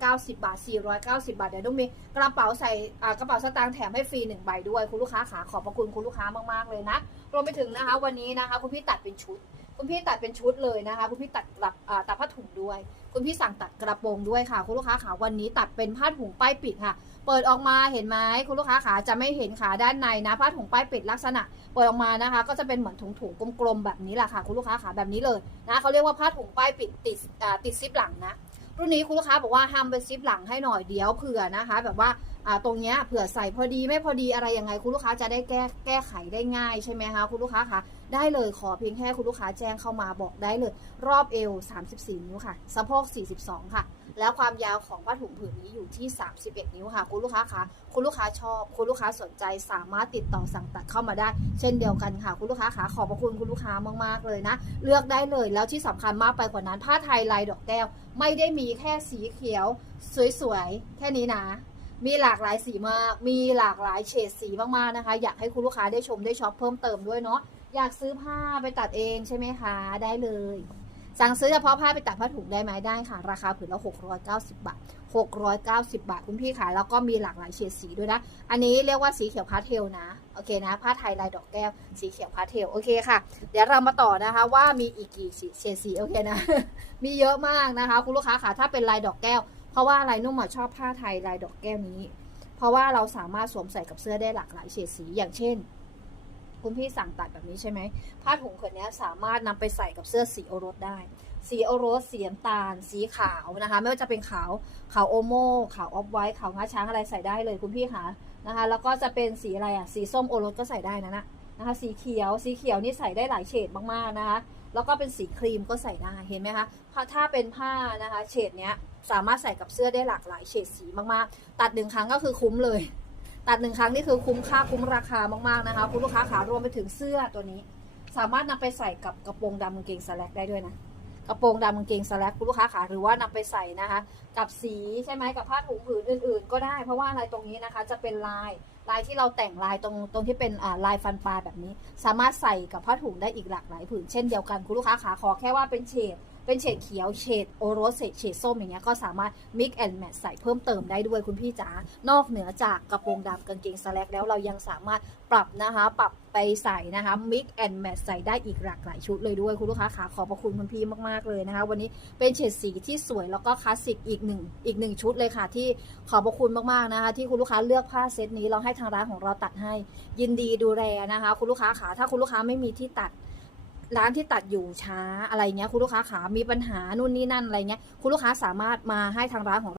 390 บาท 490 บาท เดี๋ยวต้องมีกระเป๋าใส่กระเป๋าสตางค์แถมให้ฟรีหนึ่งใบด้วย คุณลูกค้าขาขอบพระคุณคุณลูกค้ามากๆเลยนะรวมไปถึงนะคะ วันนี้นะคะ คุณพี่ตัดเป็นชุด คุณพี่ตัดเป็นชุดเลยนะคะ คุณพี่ตัดกลับอ่าตัดผ้าถุงด้วย คุณพี่สั่งตัดกระโปรงด้วยค่ะ คุณลูกค้าขาวันนี้ตัดเป็นผ้าถุงป้ายปิดค่ะ เปิดออกมาเห็นไหมคุณลูกค้าขาจะไม่เห็นขาด้านในนะผ้าถุงป้ายปิดลักษณะเปิดออกมานะคะ ก็จะเป็นเหมือนถุงถุงๆกลมๆแบบนี้แหละค่ะ คุณลูกค้าขาแบบนี้เลยนะเขาเรียกว่าผ้าถุงป้ายปิดติดติดซิปหลังนะ รุ่นนี้คุณลูกค้าบอกว่าห้ามเป็นซิปหลังให้หน่อยเดี๋ยวเผื่อนะคะ แบบว่าอ่าตรงเนี้ยเผื่อใส่พอดีไม่พอดีอะไรยังไงคุณลูกค้าจะได้แก้แก้ไขได้ง่ายใช่ไหมคะคุณลูกค้าคะ ได้เลยขอเพียงแค่คุณลูกค้าแจ้งเข้ามาบอกได้เลย รอบเอว 34 นิ้วค่ะ สะโพก 42 ค่ะ แล้วความยาวของผ้าถุงผืนนี้อยู่ที่ 31 นิ้วค่ะ คุณลูกค้าคะคุณลูกค้าชอบ คุณลูกค้าสนใจสามารถติดต่อสั่งตัดเข้ามาได้ เช่นเดียวกันค่ะ คุณลูกค้าคะขอบพระคุณคุณลูกค้ามากๆเลยนะ เลือกได้เลยแล้วที่สำคัญมากไปกว่านั้น ผ้าไทยลายดอกแก้ว ไม่ได้มีแค่สีเขียว สวยๆแค่นี้นะมีหลากหลายสีมาก มีหลากหลายเฉดสีมากๆนะคะ อยากให้คุณลูกค้าได้ชมได้ช็อปเพิ่มเติมด้วยเนาะ อยากซื้อผ้าไปตัดเองใช่ไหมคะ ได้เลย สั่งซื้อเฉพาะผ้าไปตัดผ้าถุงได้ไหมได้ค่ะ ราคาผืนละ690 บาท 690 บาท คุณพี่ค่ะ แล้วก็มีหลากหลายเฉดสีด้วยนะ อันนี้เรียกว่าสีเขียวพาสเทลนะ โอเคนะ ผ้าไทยลายดอกแก้ว สีเขียวพาสเทล โอเคค่ะ เดี๋ยวเรามาต่อนะคะว่ามีอีกกี่เฉดสี โอเคนะ มีเยอะมากนะคะ คุณลูกค้าค่ะ ถ้าเป็นลายดอกแก้ว เพราะว่าอะไรนุ่มอะชอบผ้าไทยลายดอกแก้วนี้ เพราะว่าเราสามารถสวมใส่กับเสื้อได้หลากหลายเฉดสี อย่างเช่น คุณพี่สั่งตัดแบบนี้ใช่ไหมผ้าถุงผืนนี้สามารถนำไปใส่กับเสื้อสีโอรสได้ สีโอรสสีน้ำตาล สีขาวนะคะ ไม่ว่าจะเป็นขาวขาวโอโม่ขาวออฟไวท์ขาวงาช้างอะไรใส่ได้เลยคุณพี่คะนะคะ แล้วก็จะเป็นสีอะไรอะสีส้มโอรสก็ใส่ได้นะนะนะคะสีเขียวสีเขียวนี่ใส่ได้หลายเฉดมากๆนะคะ แล้วก็เป็นสีครีมก็ใส่ได้เห็นไหมคะเพราะถ้าเป็นผ้านะคะเฉดเนี้ยสามารถใส่กับเสื้อได้หลากหลายเฉดสีมากๆ ตัดหนึ่งครั้งก็คือคุ้มเลย ตัดหนึ่งครั้งนี่คือคุ้มค่าคุ้มราคามากๆนะคะ คุณลูกค้าขารวมไปถึงเสื้อตัวนี้ สามารถนำไปใส่กับกระโปรงดำกางเกงสแลกได้ด้วยนะกระโปรงดำกางเกงสแลกคุณลูกค้าขาหรือว่านำไปใส่นะคะ กับสีใช่ไหมกับผ้าถุงผืนอื่น ๆ ก็ได้ เพราะว่าอะไรตรงนี้นะคะ จะเป็นลายลายที่เราแต่งลายตรงตรงที่เป็นลายฟันปลาแบบนี้ สามารถใส่กับผ้าถุงได้อีกหลากหลายผืนเช่นเดียวกันคุณลูกค้าขาขอแค่ว่าเป็นเฉด เป็นเฉดเขียวเฉดโอโรสเฉดเฉดส้มอย่างเงี้ยก็สามารถ mix and match ใส่เพิ่มเติมได้ด้วยคุณพี่จ๋านอกเหนือจากกระโปรงดำกางเกงสแลกแล้วเรายังสามารถปรับนะคะ ปรับไปใส่นะคะ mix and match ใส่ได้อีกหลากหลายชุดเลยด้วยคุณลูกค้าขาขอบพระคุณคุณพี่มากๆเลยนะคะ วันนี้เป็นเฉดสีที่สวยแล้วก็คลาสสิกอีกหนึ่งอีกหนึ่งชุดเลยค่ะ ที่ขอบพระคุณมากๆนะคะ ที่คุณลูกค้าเลือกผ้าเซตนี้เราให้ทางร้านของเราตัดให้ ยินดีดูแลนะคะ คุณลูกค้าขาถ้าคุณลูกค้าไม่มีที่ตัด ร้านที่ตัดอยู่ช้าอะไรเงี้ยคุณลูกค้าขามีปัญหานู่นนี่นั่นอะไรเงี้ยคุณลูกค้าสามารถมาให้ทางร้านของ